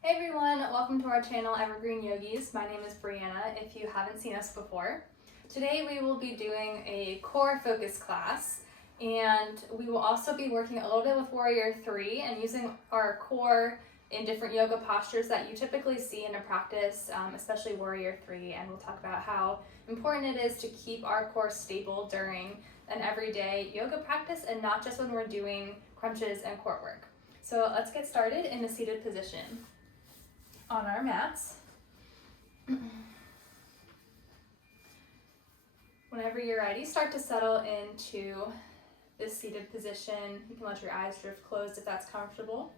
Hey everyone, welcome to our channel Evergreen Yogis. My name is Breanna if you haven't seen us before. Today we will be doing a core focus class, and we will also be working a little bit with Warrior 3 and using our core in different yoga postures that you typically see in a practice, especially Warrior 3, and we'll talk about how important it is to keep our core stable during an everyday yoga practice and not just when we're doing crunches and core work. So let's get started in a seated position on our mats. Whenever you're ready, start to settle into this seated position. You can let your eyes drift closed if that's comfortable.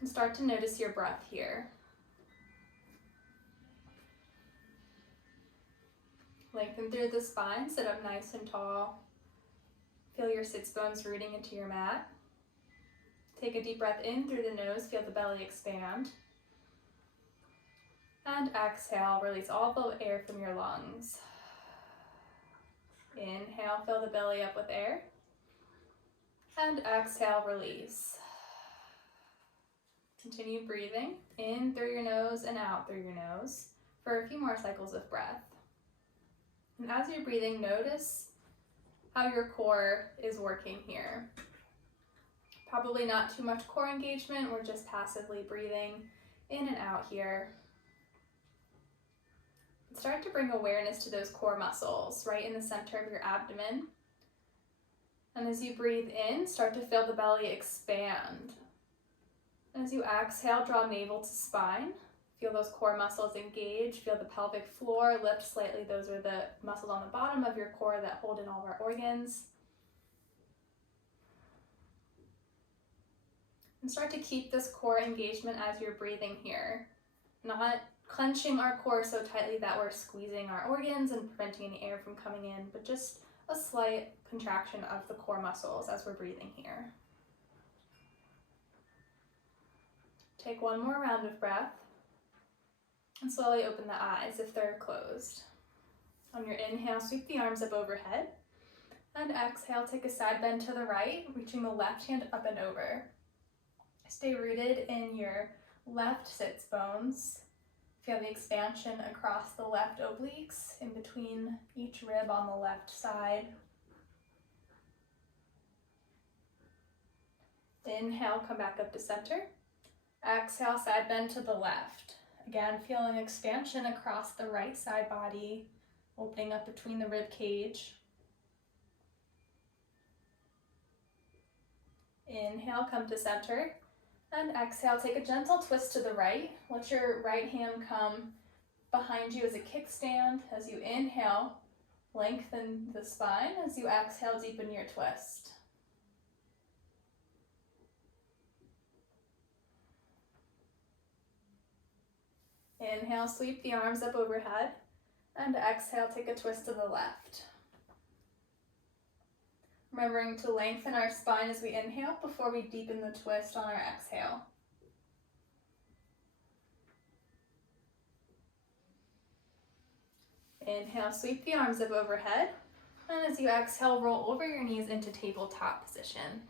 And start to notice your breath here. Lengthen through the spine, sit up nice and tall. Feel your sits bones rooting into your mat. Take a deep breath in through the nose, feel the belly expand. And exhale, release all the air from your lungs. Inhale, fill the belly up with air. And exhale, release. Continue breathing in through your nose and out through your nose for a few more cycles of breath. And as you're breathing, notice how your core is working here. Probably not too much core engagement, we're just passively breathing in and out here. Start to bring awareness to those core muscles right in the center of your abdomen. And as you breathe in, start to feel the belly expand. And as you exhale, draw navel to spine. Feel those core muscles engage. Feel the pelvic floor lift slightly. Those are the muscles on the bottom of your core that hold in all of our organs. And start to keep this core engagement as you're breathing here. Not clenching our core so tightly that we're squeezing our organs and preventing any air from coming in, but just a slight contraction of the core muscles as we're breathing here. Take one more round of breath and slowly open the eyes if they're closed. On your inhale, sweep the arms up overhead, and exhale, take a side bend to the right, reaching the left hand up and over. Stay rooted in your left sits bones. Feel the expansion across the left obliques in between each rib on the left side. Inhale, come back up to center. Exhale, side bend to the left. Again, feeling expansion across the right side body, opening up between the rib cage. Inhale, come to center. And exhale, take a gentle twist to the right. Let your right hand come behind you as a kickstand. As you inhale, lengthen the spine. As you exhale, deepen your twist. Inhale, sweep the arms up overhead. And exhale, take a twist to the left. Remembering to lengthen our spine as we inhale before we deepen the twist on our exhale. Inhale, sweep the arms up overhead. And as you exhale, roll over your knees into tabletop position.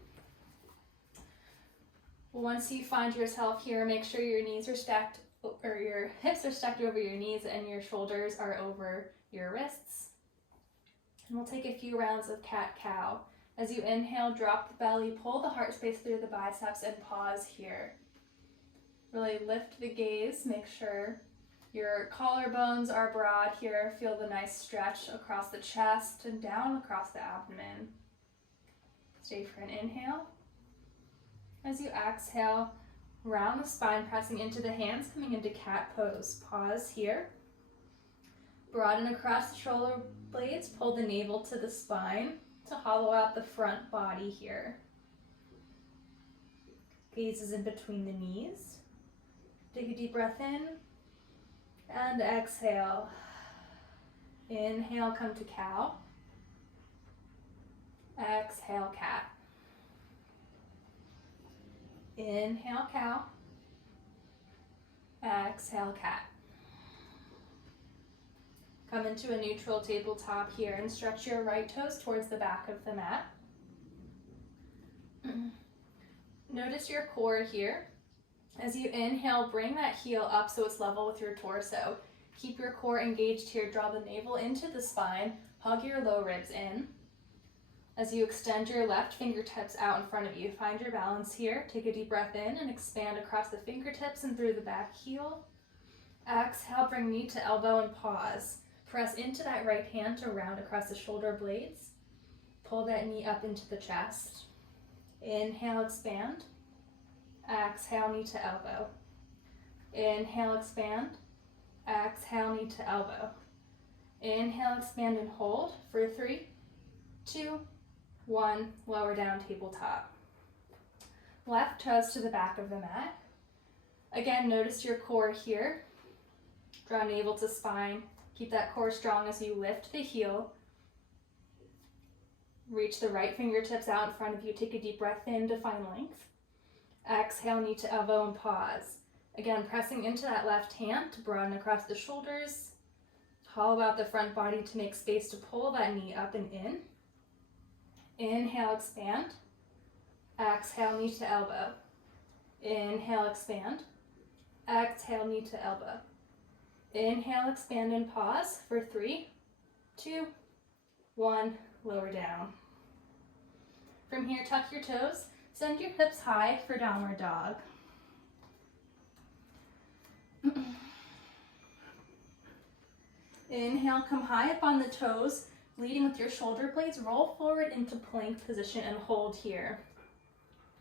Once you find yourself here, make sure your knees are stacked, or your hips are stacked over your knees and your shoulders are over your wrists. And we'll take a few rounds of cat-cow. As you inhale, drop the belly, pull the heart space through the biceps, and pause here. Really lift the gaze, make sure your collarbones are broad here. Feel the nice stretch across the chest and down across the abdomen. Stay for an inhale. As you exhale, round the spine, pressing into the hands, coming into cat pose. Pause here. Broaden across the shoulder blades, pull the navel to the spine to hollow out the front body here. Gaze is in between the knees. Take a deep breath in and exhale. Inhale, come to cow. Exhale, cat. Inhale, cow. Exhale, cat. Come into a neutral tabletop here and stretch your right toes towards the back of the mat. Notice your core here. As you inhale, bring that heel up so it's level with your torso. Keep your core engaged here. Draw the navel into the spine. Hug your low ribs in. As you extend your left fingertips out in front of you, find your balance here. Take a deep breath in and expand across the fingertips and through the back heel. Exhale, bring knee to elbow and pause. Press into that right hand to round across the shoulder blades. Pull that knee up into the chest. Inhale, expand. Exhale, knee to elbow. Inhale, expand. Exhale, knee to elbow. Inhale, expand and hold for 3, 2, 1. Lower down, tabletop. Left toes to the back of the mat. Again, notice your core here. Draw navel to spine. Keep that core strong as you lift the heel. Reach the right fingertips out in front of you. Take a deep breath in to find length. Exhale, knee to elbow and pause. Again, pressing into that left hand to broaden across the shoulders. Hollow out the front body to make space to pull that knee up and in. Inhale, expand. Exhale, knee to elbow. Inhale, expand. Exhale, knee to elbow. Inhale, expand and pause for 3, 2, 1. Lower down. From here, tuck your toes. Send your hips high for downward dog. Inhale, come high up on the toes, leading with your shoulder blades. Roll forward into plank position and hold here.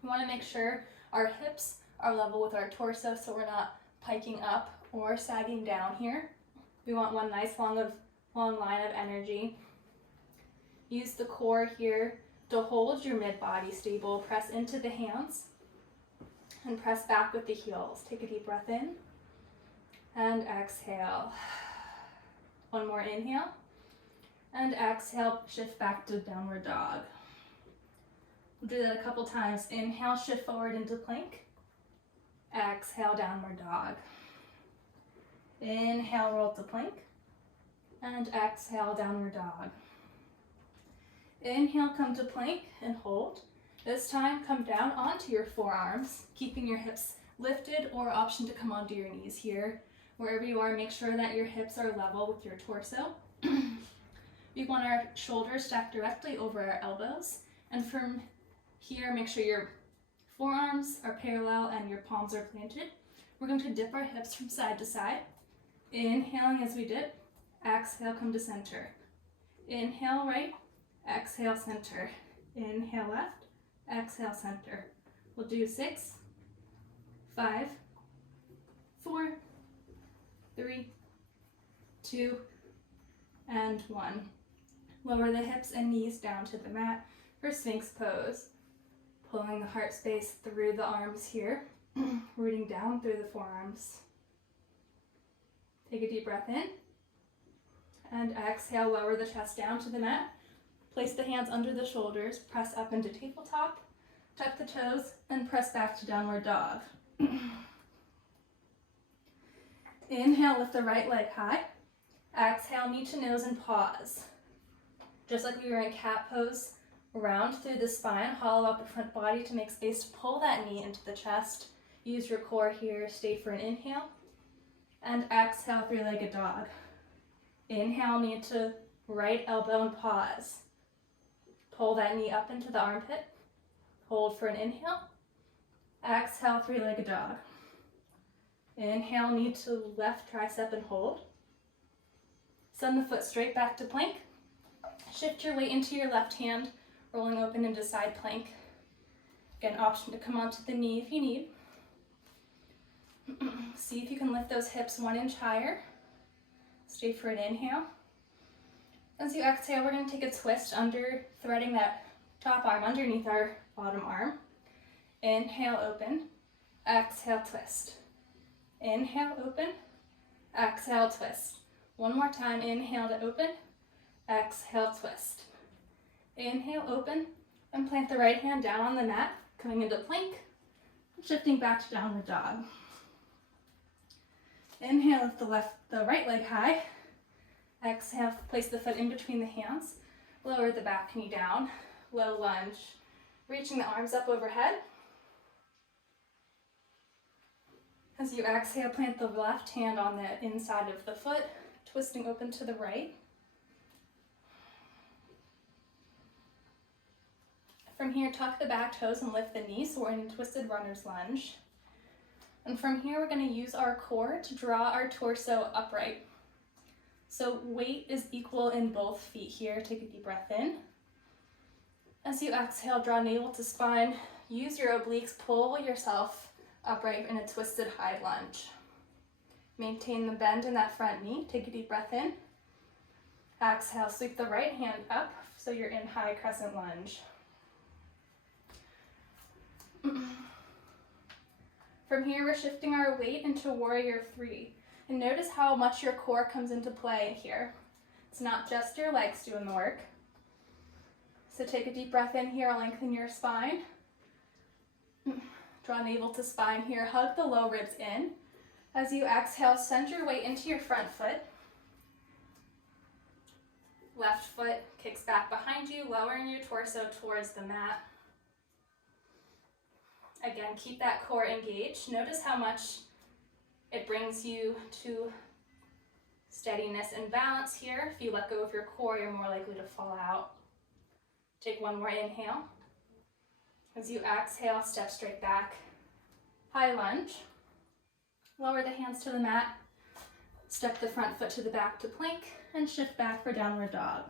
We want to make sure our hips are level with our torso so we're not piking up or sagging down here. We want one nice long line of energy. Use the core here to hold your mid-body stable. Press into the hands and press back with the heels. Take a deep breath in and exhale. One more inhale and exhale, shift back to downward dog. We'll do that a couple times. Inhale, shift forward into plank. Exhale, downward dog. Inhale, roll to plank. And exhale, downward dog. Inhale, come to plank and hold. This time, come down onto your forearms, keeping your hips lifted, or option to come onto your knees here. Wherever you are, make sure that your hips are level with your torso. We want our shoulders stacked directly over our elbows. And from here, make sure your forearms are parallel and your palms are planted. We're going to dip our hips from side to side. Inhaling as we dip. Exhale, come to center. Inhale, right. Exhale, center. Inhale, left. Exhale, center. We'll do 6, 5, 4, 3, 2, and 1. Lower the hips and knees down to the mat for Sphinx pose. Pulling the heart space through the arms here, rooting down through the forearms. Take a deep breath in, and exhale, lower the chest down to the mat. Place the hands under the shoulders, press up into tabletop, tuck the toes, and press back to downward dog. Inhale, lift the right leg high. Exhale, knee to nose and pause. Just like we were in cat pose, round through the spine, hollow out the front body to make space to pull that knee into the chest. Use your core here, stay for an inhale. And exhale, three-legged dog. Inhale, knee to right elbow and pause. Pull that knee up into the armpit. Hold for an inhale. Exhale, three-legged dog. Inhale, knee to left tricep and hold. Send the foot straight back to plank. Shift your weight into your left hand, rolling open into side plank. Again, option to come onto the knee if you need. See if you can lift those hips 1 inch higher. Stay for an inhale. As you exhale, we're going to take a twist under, threading that top arm underneath our bottom arm. Inhale, open. Exhale, twist. Inhale, open. Exhale, twist. One more time. Inhale to open. Exhale, twist. Inhale, open, and plant the right hand down on the mat, coming into plank, shifting back to downward dog. Inhale, lift the right leg high. Exhale, place the foot in between the hands. Lower the back knee down. Low lunge. Reaching the arms up overhead. As you exhale, plant the left hand on the inside of the foot, twisting open to the right. From here, tuck the back toes and lift the knees, so we're in a twisted runner's lunge. And from here, we're going to use our core to draw our torso upright. So weight is equal in both feet here. Take a deep breath in. As you exhale, draw navel to spine. Use your obliques, pull yourself upright in a twisted high lunge. Maintain the bend in that front knee. Take a deep breath in. Exhale, sweep the right hand up so you're in high crescent lunge. From here, we're shifting our weight into warrior 3. And notice how much your core comes into play here. It's not just your legs doing the work. So take a deep breath in here, lengthen your spine. Draw navel to spine here, hug the low ribs in. As you exhale, send your weight into your front foot. Left foot kicks back behind you, lowering your torso towards the mat. Again, keep that core engaged. Notice how much it brings you to steadiness and balance here. If you let go of your core, you're more likely to fall out. Take one more inhale. As you exhale, step straight back. High lunge. Lower the hands to the mat. Step the front foot to the back to plank and shift back for downward dog.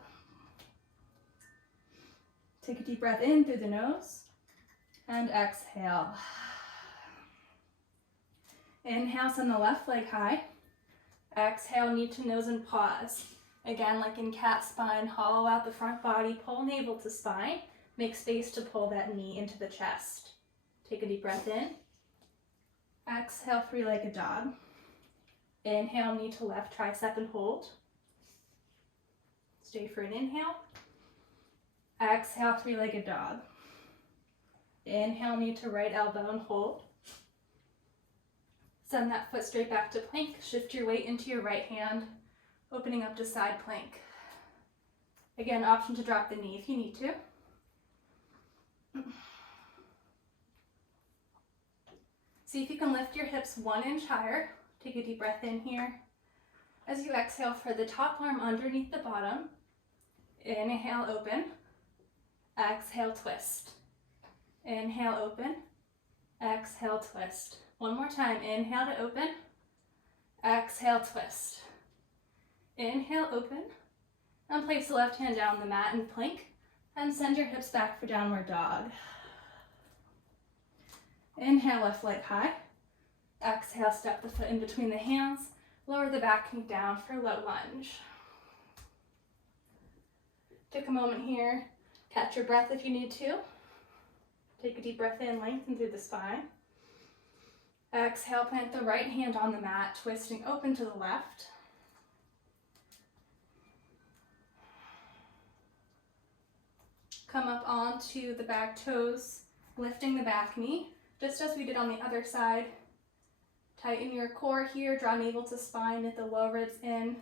Take a deep breath in through the nose. And exhale. Inhale, send the left leg high. Exhale, knee to nose and pause. Again, like in cat spine, hollow out the front body, pull navel to spine. Make space to pull that knee into the chest. Take a deep breath in. Exhale, three-legged dog. Inhale, knee to left tricep and hold. Stay for an inhale. Exhale, three-legged dog. Inhale, knee to right elbow and hold. Send that foot straight back to plank. Shift your weight into your right hand, opening up to side plank. Again, option to drop the knee if you need to. See if you can lift your hips 1 inch higher. Take a deep breath in here. As you exhale, for the top arm underneath the bottom. Inhale, open. Exhale, twist. Inhale, open. Exhale, twist. One more time. Inhale to open. Exhale, twist. Inhale, open. And place the left hand down the mat and plank. And send your hips back for downward dog. Inhale, left leg high. Exhale, step the foot in between the hands. Lower the back knee down for low lunge. Take a moment here. Catch your breath if you need to. Take a deep breath in, lengthen through the spine. Exhale, plant the right hand on the mat, twisting open to the left. Come up onto the back toes, lifting the back knee, just as we did on the other side. Tighten your core here, draw navel to spine, knit the low ribs in.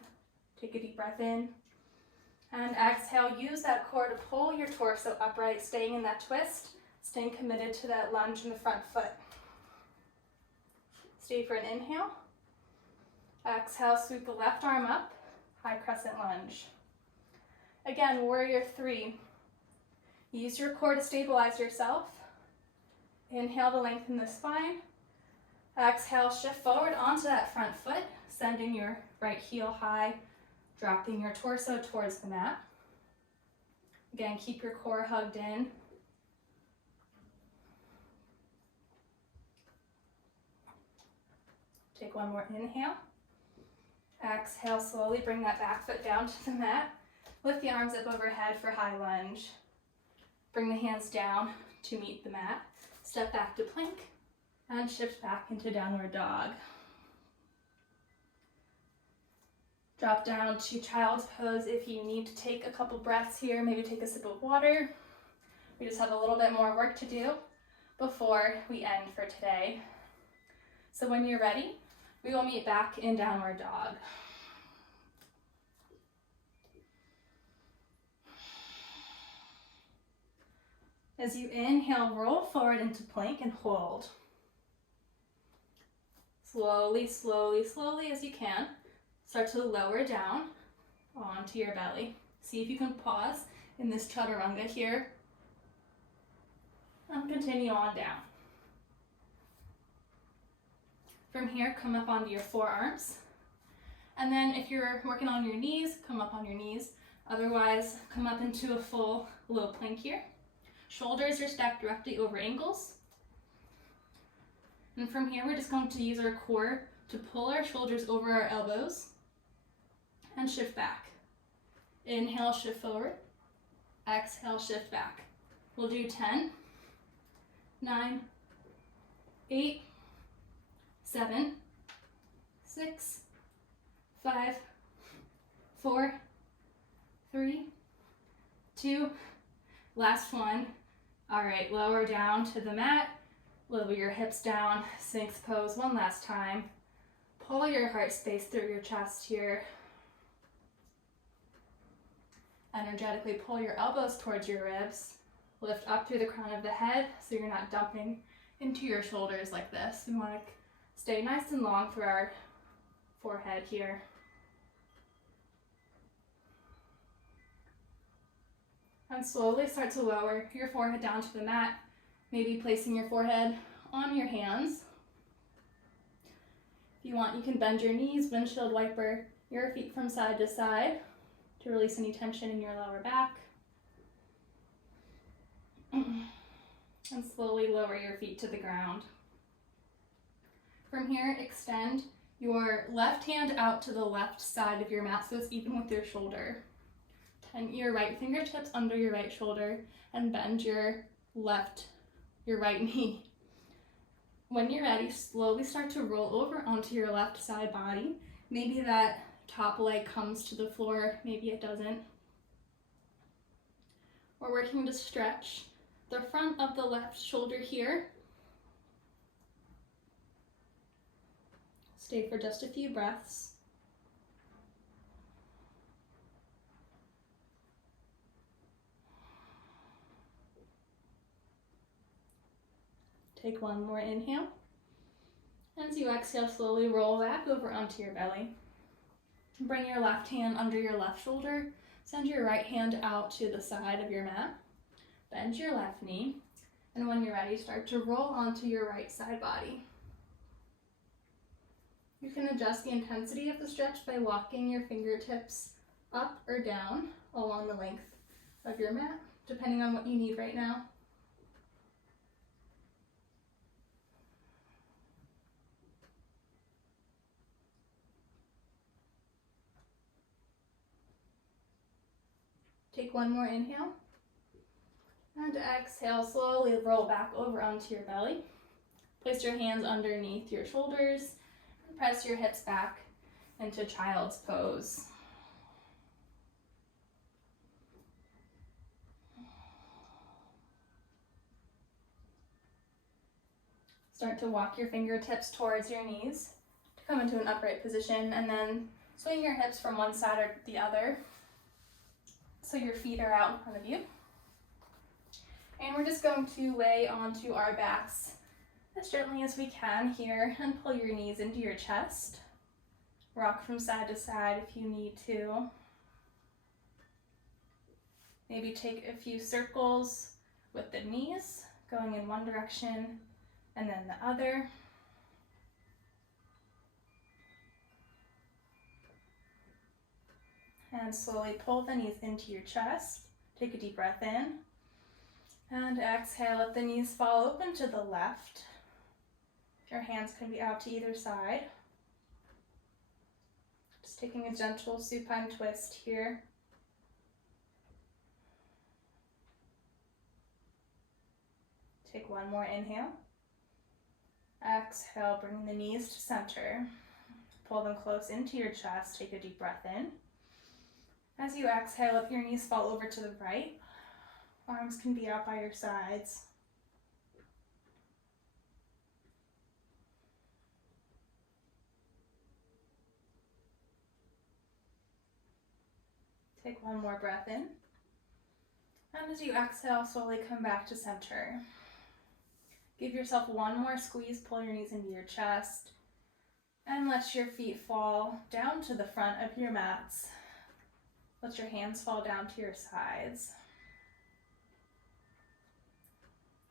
Take a deep breath in. And exhale, use that core to pull your torso upright, staying in that twist. Staying committed to that lunge in the front foot. Stay for an inhale. Exhale, sweep the left arm up, high crescent lunge. Again, warrior 3. Use your core to stabilize yourself. Inhale to lengthen the spine. Exhale, shift forward onto that front foot, sending your right heel high, dropping your torso towards the mat. Again, keep your core hugged in. Take one more inhale. Exhale, slowly bring that back foot down to the mat. Lift the arms up overhead for high lunge. Bring the hands down to meet the mat. Step back to plank and shift back into downward dog. Drop down to child's pose if you need to take a couple breaths here. Maybe take a sip of water. We just have a little bit more work to do before we end for today. So when you're ready, we will meet back in downward dog. As you inhale, roll forward into plank and hold. Slowly, slowly, slowly as you can, start to lower down onto your belly. See if you can pause in this chaturanga here and continue on down. From here, come up onto your forearms. And then if you're working on your knees, come up on your knees. Otherwise, come up into a full low plank here. Shoulders are stacked directly over ankles. And from here, we're just going to use our core to pull our shoulders over our elbows and shift back. Inhale, shift forward. Exhale, shift back. We'll do 10, 9, 8, 7, 6, 5, 4, 3, 2, last one. All right, lower down to the mat. Lower your hips down, Sphinx pose one last time. Pull your heart space through your chest here. Energetically pull your elbows towards your ribs. Lift up through the crown of the head so you're not dumping into your shoulders like this. We want to stay nice and long for our forehead here. And slowly start to lower your forehead down to the mat, maybe placing your forehead on your hands. If you want, you can bend your knees, windshield wiper your feet from side to side to release any tension in your lower back. And slowly lower your feet to the ground. From here, extend your left hand out to the left side of your mat so it's even with your shoulder. Tense your right fingertips under your right shoulder and bend your right knee. When you're ready, slowly start to roll over onto your left side body. Maybe that top leg comes to the floor, maybe it doesn't. We're working to stretch the front of the left shoulder here. Stay for just a few breaths. Take one more inhale. As you exhale, slowly roll back over onto your belly. Bring your left hand under your left shoulder. Send your right hand out to the side of your mat. Bend your left knee. And when you're ready, start to roll onto your right side body. You can adjust the intensity of the stretch by walking your fingertips up or down along the length of your mat, depending on what you need right now. Take one more inhale. And exhale, slowly roll back over onto your belly. Place your hands underneath your shoulders and press your hips back into child's pose. Start to walk your fingertips towards your knees to come into an upright position, and then swing your hips from one side or the other so your feet are out in front of you. And we're just going to lay onto our backs as gently as we can here and pull your knees into your chest. Rock from side to side if you need to. Maybe take a few circles with the knees, going in one direction and then the other. And slowly pull the knees into your chest. Take a deep breath in. And exhale, let the knees fall open to the left. Your hands can be out to either side. Just taking a gentle supine twist here. Take one more inhale. Exhale, bring the knees to center. Pull them close into your chest. Take a deep breath in. As you exhale, let your knees fall over to the right. Arms can be out by your sides. Take one more breath in. And as you exhale, slowly come back to center. Give yourself one more squeeze, pull your knees into your chest. And let your feet fall down to the front of your mats. Let your hands fall down to your sides.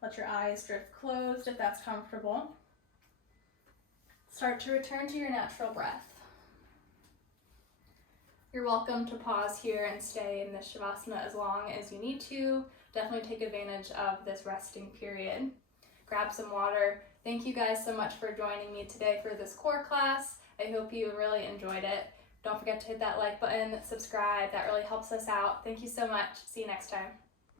Let your eyes drift closed if that's comfortable. Start to return to your natural breath. You're welcome to pause here and stay in this Shavasana as long as you need to. Definitely take advantage of this resting period. Grab some water. Thank you guys so much for joining me today for this core class. I hope you really enjoyed it. Don't forget to hit that like button, subscribe. That really helps us out. Thank you so much. See you next time.